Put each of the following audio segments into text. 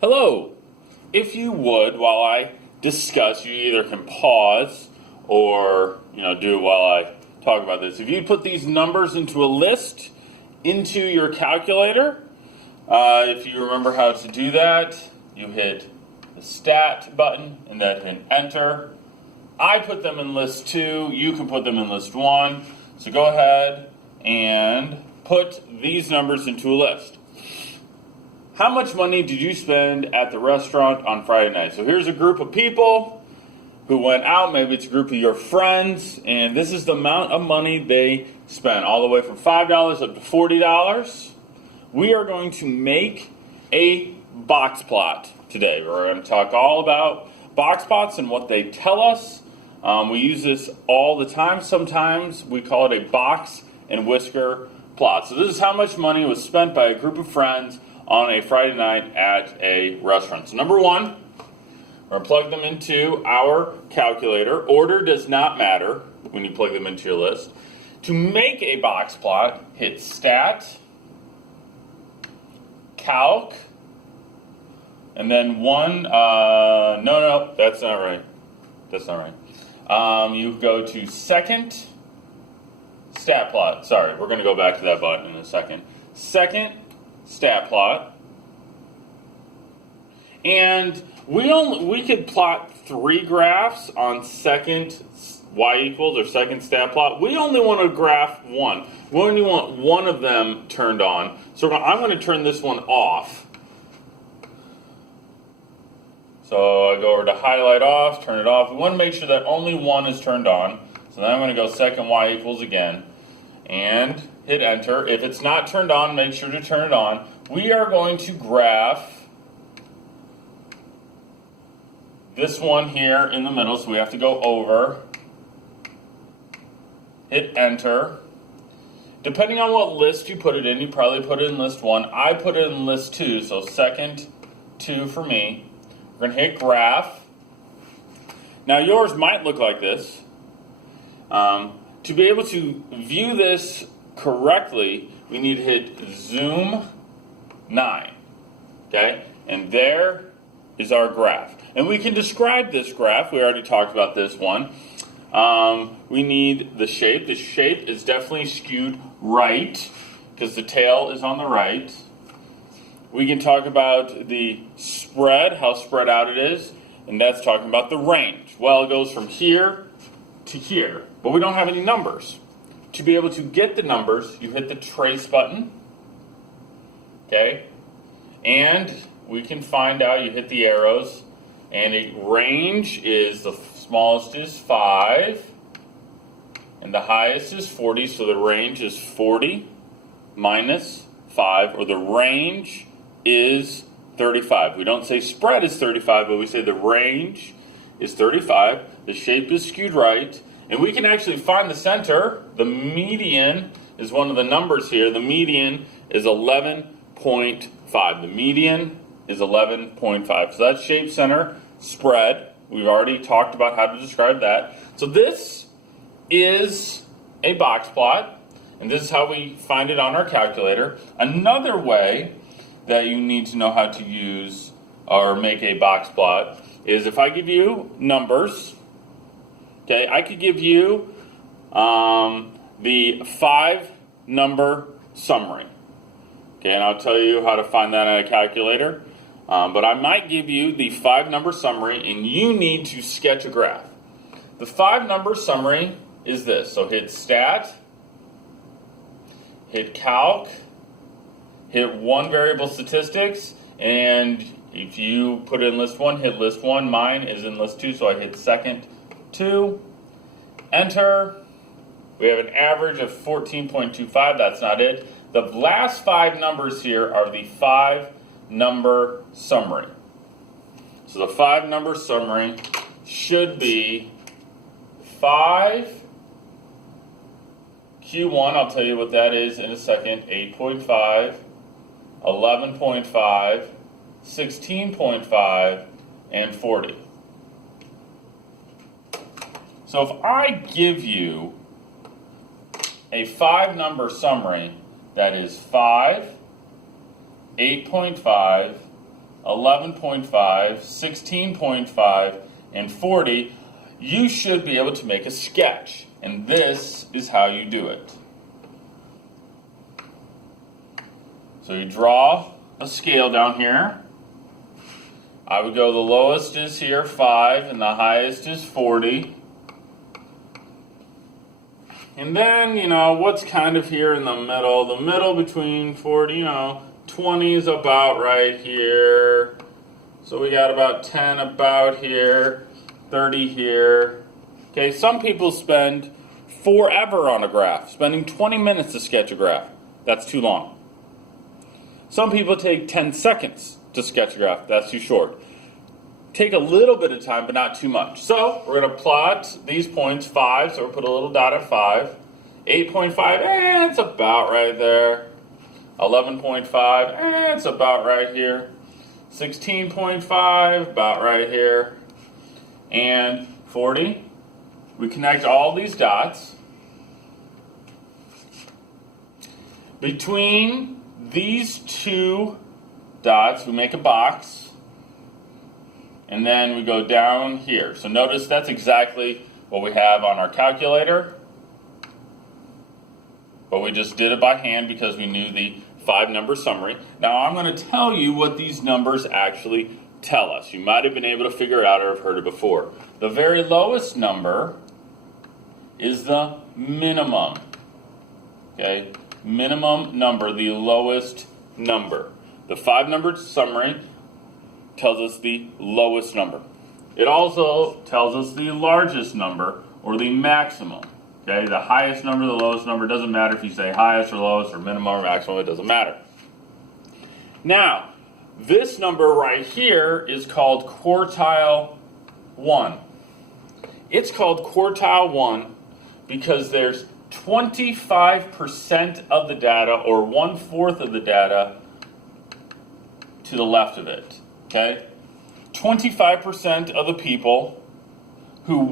Hello. If you would, while I discuss, you either can pause or do it while I talk about this. If you put these numbers into a list into your calculator, if you remember how to do that, you hit the stat button and then hit enter. I put them in list 2. You can put them in list 1. So go ahead and put these numbers into a list. How much money did you spend at the restaurant on Friday night? So here's a group of people who went out. Maybe it's a group of your friends, and this is the amount of money they spent, all the way from $5 up to $40. We are going to make a box plot today. We're going to talk all about box plots and what they tell us. We use this all the time. Sometimes we call it a box and whisker plot. So this is how much money was spent by a group of friends on a Friday night at a restaurant. So number one, we're going to plug them into our calculator. Order does not matter when you plug them into your list. To make a box plot, hit Stat, Calc, and then no, that's not right. That's not right. You go to Second, Stat Plot. Sorry, we're going to go back to that button in a second. Second, Stat Plot. And we could plot 3 graphs on second y equals or second stat plot. We only want to graph 1. We only want one of them turned on. So I'm going to turn this one off. So I go over to highlight off, turn it off. We want to make sure that only one is turned on. So then I'm going to go second y equals again and hit enter. If it's not turned on, make sure to turn it on. We are going to graph this one here in the middle, so we have to go over, hit enter. Depending on what list you put it in, you probably put it in list 1. I put it in list 2, so second 2 for me. We're going to hit graph. Now yours might look like this. To be able to view this correctly, we need to hit zoom 9. Okay? And there is our graph. And we can describe this graph. We already talked about this one. We need the shape. The shape is definitely skewed right because the tail is on the right. We can talk about the spread, how spread out it is, and that's talking about the range. Well, it goes from here to here, but we don't have any numbers. To be able to get the numbers, you hit the trace button, okay? And we can find out, you hit the arrows, and a range is, the smallest is 5, and the highest is 40, so the range is 40 minus 5, or the range is 35. We don't say spread is 35, but we say the range is 35. The shape is skewed right, and we can actually find the center. The median is one of the numbers here. The median is 11.5. The median is 11.5. So that's shape, center, spread. We've already talked about how to describe that. So this is a box plot, and this is how we find it on our calculator. Another way that you need to know how to use or make a box plot is if I give you numbers, okay, I could give you the 5-number summary. Okay, and I'll tell you how to find that on a calculator. But I might give you the 5-number summary, and you need to sketch a graph. The 5-number summary is this. So hit Stat, hit Calc, hit 1 variable statistics, and if you put it in list 1, hit list 1. Mine is in list 2, so I hit second 2. Enter. We have an average of 14.25. That's not it. The last 5 numbers here are the 5-number summary. So the 5-number summary should be 5 Q1, I'll tell you what that is in a second, 8.5, 11.5, 16.5, and 40. So if I give you a 5-number summary that is 5, 8.5, 11.5, 16.5, and 40, you should be able to make a sketch. And this is how you do it. So you draw a scale down here. I would go the lowest is here, 5, and the highest is 40. And then, what's kind of here in the middle? The middle between 40, 20 is about right here. So we got about 10 about here, 30 here. Okay, some people spend forever on a graph, spending 20 minutes to sketch a graph. That's too long. Some people take 10 seconds to sketch a graph. That's too short. Take a little bit of time, but not too much. So we're going to plot these points, 5, so we'll put a little dot at 5. 8.5, it's about right there. 11.5, it's about right here. 16.5, about right here. And 40, we connect all these dots. Between these two dots, we make a box, and then we go down here. So notice that's exactly what we have on our calculator, but we just did it by hand because we knew the 5-number summary. Now I'm going to tell you what these numbers actually tell us. You might have been able to figure it out or have heard it before. The very lowest number is the minimum. Okay? Minimum number, the lowest number. The 5-number summary tells us the lowest number. It also tells us the largest number, or the maximum. Okay, the highest number, the lowest number, doesn't matter if you say highest or lowest or minimum or maximum, it doesn't matter. Now, this number right here is called quartile 1. It's called quartile 1 because there's 25% of the data, or 1/4 of the data, to the left of it. Okay? 25% of the people who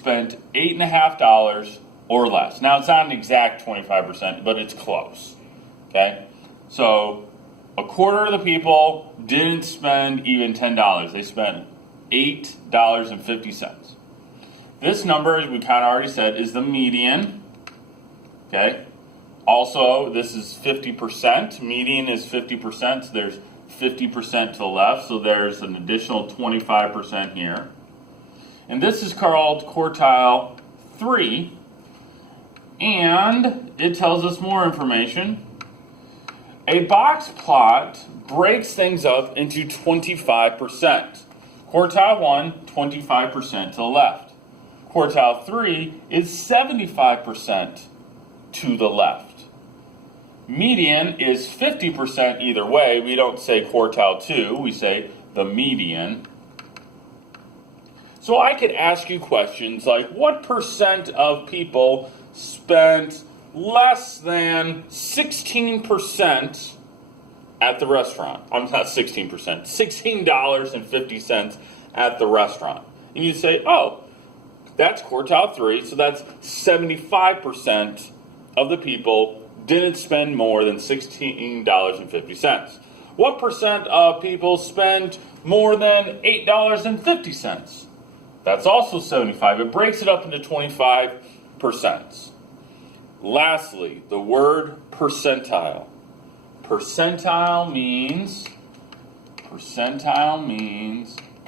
spent $8.50 or less. Now, it's not an exact 25%, but it's close. Okay? So, a quarter of the people didn't spend even $10. They spent $8.50. This number, as we kind of already said, is the median. Okay? Also, this is 50%. Median is 50%, so there's 50% to the left, so there's an additional 25% here. And this is called quartile 3, and it tells us more information. A box plot breaks things up into 25%. Quartile 1, 25% to the left. Quartile 3 is 75% to the left. Median is 50% either way. We don't say quartile 2, we say the median. So I could ask you questions like, what percent of people spent less than 16% at the restaurant? I'm not 16%, $16.50 at the restaurant. And you say, oh, that's quartile 3, so that's 75% of the people didn't spend more than $16.50. What percent of people spend more than $8.50? That's also 75. It breaks it up into 25%. Lastly, the word percentile. Percentile means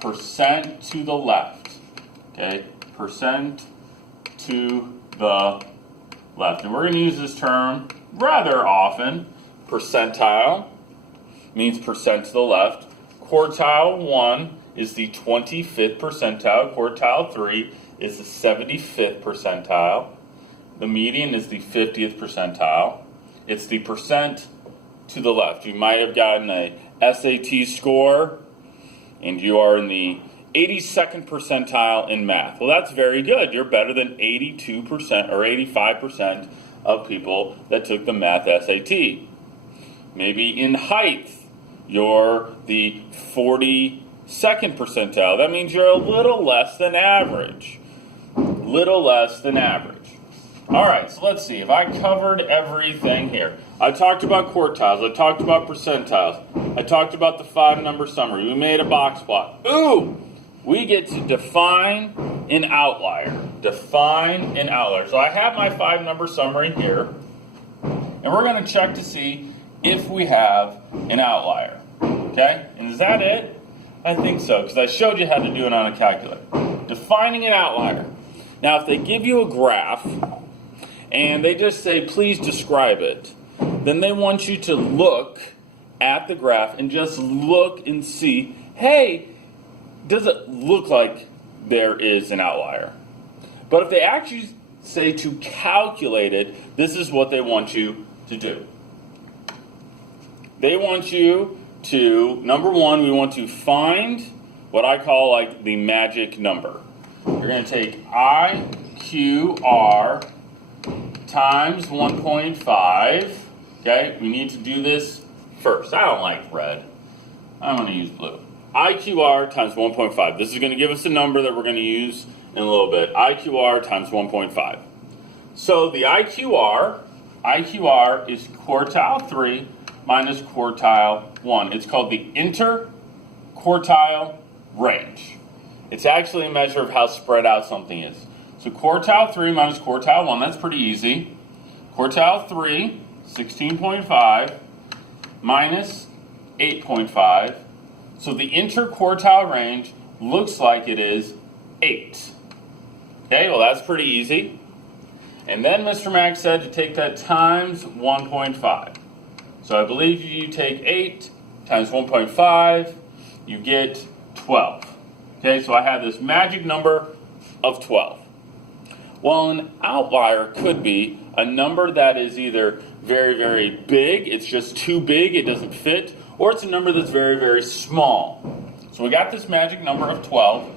percent to the left. Okay? Percent to the left. And we're going to use this term rather often. Percentile means percent to the left. Quartile 1 is the 25th percentile. Quartile 3 is the 75th percentile. The median is the 50th percentile. It's the percent to the left. You might have gotten a SAT score, and you are in the 82nd percentile in math. Well, that's very good. You're better than 82% or 85% of people that took the math SAT. Maybe in height, you're the 42nd percentile. That means you're a little less than average. Little less than average. All right, so let's see. If I covered everything here, I talked about quartiles, I talked about percentiles, I talked about the 5-number summary. We made a box plot. Ooh, we get to define an outlier. Define an outlier. So I have my 5-number summary here, and we're going to check to see if we have an outlier. Okay, and is that it? I think so, because I showed you how to do it on a calculator. Defining an outlier. Now, if they give you a graph, and they just say, please describe it, then they want you to look at the graph and just look and see, hey, does it look like there is an outlier? But if they actually say to calculate it, this is what they want you to do. They want you to, number one, we want to find what I call like the magic number. You're going to take IQR times 1.5. Okay, we need to do this first. I don't like red. I'm going to use blue. IQR times 1.5. This is going to give us a number that we're going to use in a little bit. IQR times 1.5. So the IQR is quartile 3 minus quartile 1. It's called the interquartile range. It's actually a measure of how spread out something is. So quartile 3 minus quartile 1, that's pretty easy. Quartile 3, 16.5, minus 8.5. So the interquartile range looks like it is 8. Okay, well that's pretty easy. And then Mr. Mack said to take that times 1.5. So I believe you take 8 times 1.5, you get 12. Okay, so I have this magic number of 12. Well, an outlier could be a number that is either very, very big, it's just too big, it doesn't fit, or it's a number that's very, very small. So we got this magic number of 12,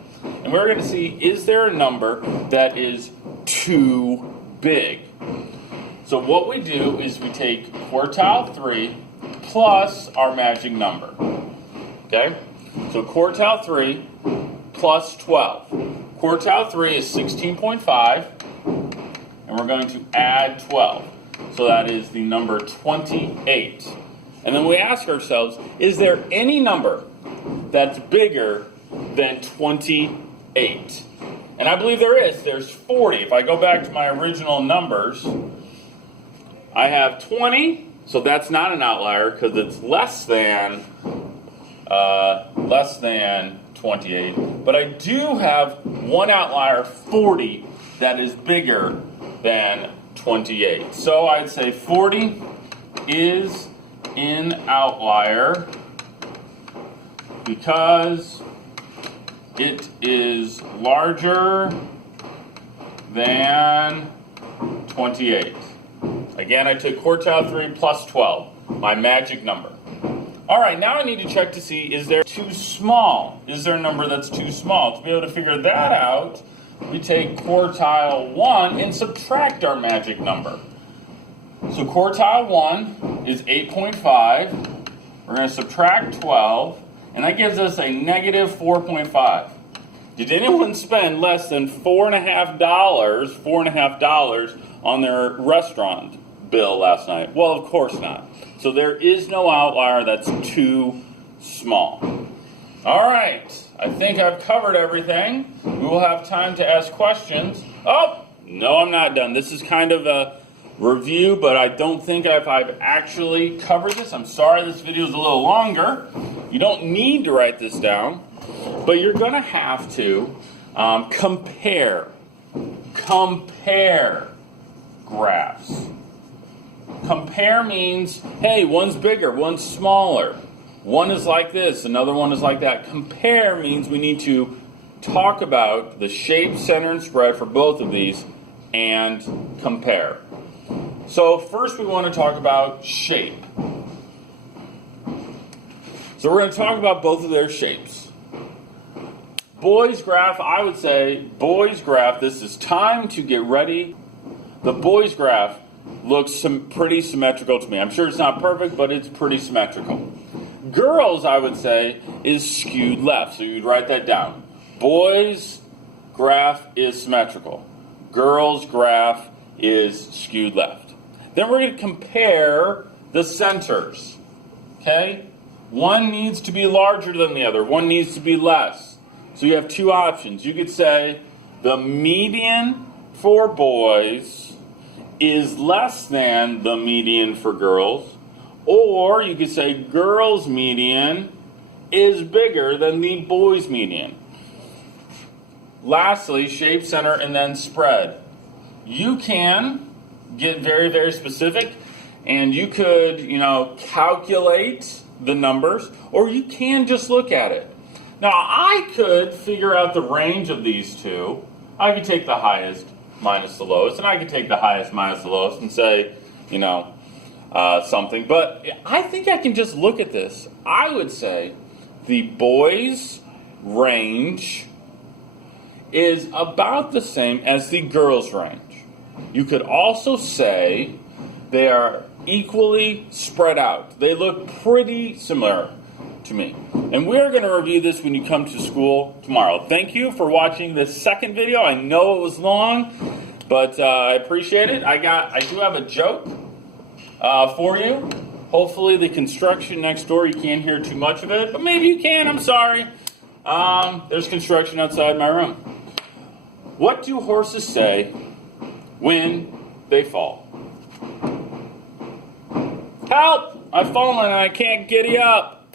and we're going to see, is there a number that is too big? So what we do is we take quartile 3 plus our magic number. Okay? So quartile 3 plus 12. Quartile 3 is 16.5, and we're going to add 12. So that is the number 28. And then we ask ourselves, is there any number that's bigger than 28? And I believe there is. There's 40. If I go back to my original numbers, I have 20, so that's not an outlier because it's less than 28. But I do have one outlier, 40, that is bigger than 28. So I'd say 40 is an outlier because it is larger than 28. Again, I took quartile 3 plus 12, my magic number. All right, now I need to check to see, is there too small? Is there a number that's too small? To be able to figure that out, we take quartile 1 and subtract our magic number. So quartile 1 is 8.5. We're going to subtract 12, and that gives us a negative 4.5. Did anyone spend less than $4.50 on their restaurant bill last night? Well, of course not. So there is no outlier that's too small. All right, I think I've covered everything. We will have time to ask questions. Oh, no, I'm not done. This is kind of a review, but I don't think I've actually covered this. I'm sorry this video is a little longer. You don't need to write this down, but you're going to have to compare graphs. Compare means, hey, one's bigger, one's smaller. One is like this, another one is like that. Compare means we need to talk about the shape, center, and spread for both of these and compare. So first we want to talk about shape. So we're going to talk about both of their shapes. Boys graph, I would say, boys graph, this is time to get ready. The boys graph looks pretty symmetrical to me. I'm sure it's not perfect, but it's pretty symmetrical. Girls, I would say, is skewed left, so you'd write that down. Boys graph is symmetrical. Girls graph is skewed left. Then we're going to compare the centers. Okay? One needs to be larger than the other. One needs to be less. So you have two options. You could say the median for boys is less than the median for girls. Or you could say girls' median is bigger than the boys' median. Lastly, shape, center, and then spread. You can get very, very specific, and you could, calculate the numbers, or you can just look at it. Now, I could figure out the range of these two. I could take the highest minus the lowest, and I could take the highest minus the lowest and say, something. But I think I can just look at this. I would say the boys' range is about the same as the girls' range. You could also say they are equally spread out. They look pretty similar to me. And we're going to review this when you come to school tomorrow. Thank you for watching this second video. I know it was long, but I appreciate it. I do have a joke for you. Hopefully the construction next door, you can't hear too much of it, but maybe you can. I'm sorry. There's construction outside my room. What do horses say when they fall? Help! I've fallen and I can't giddy up.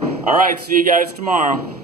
All right, see you guys tomorrow.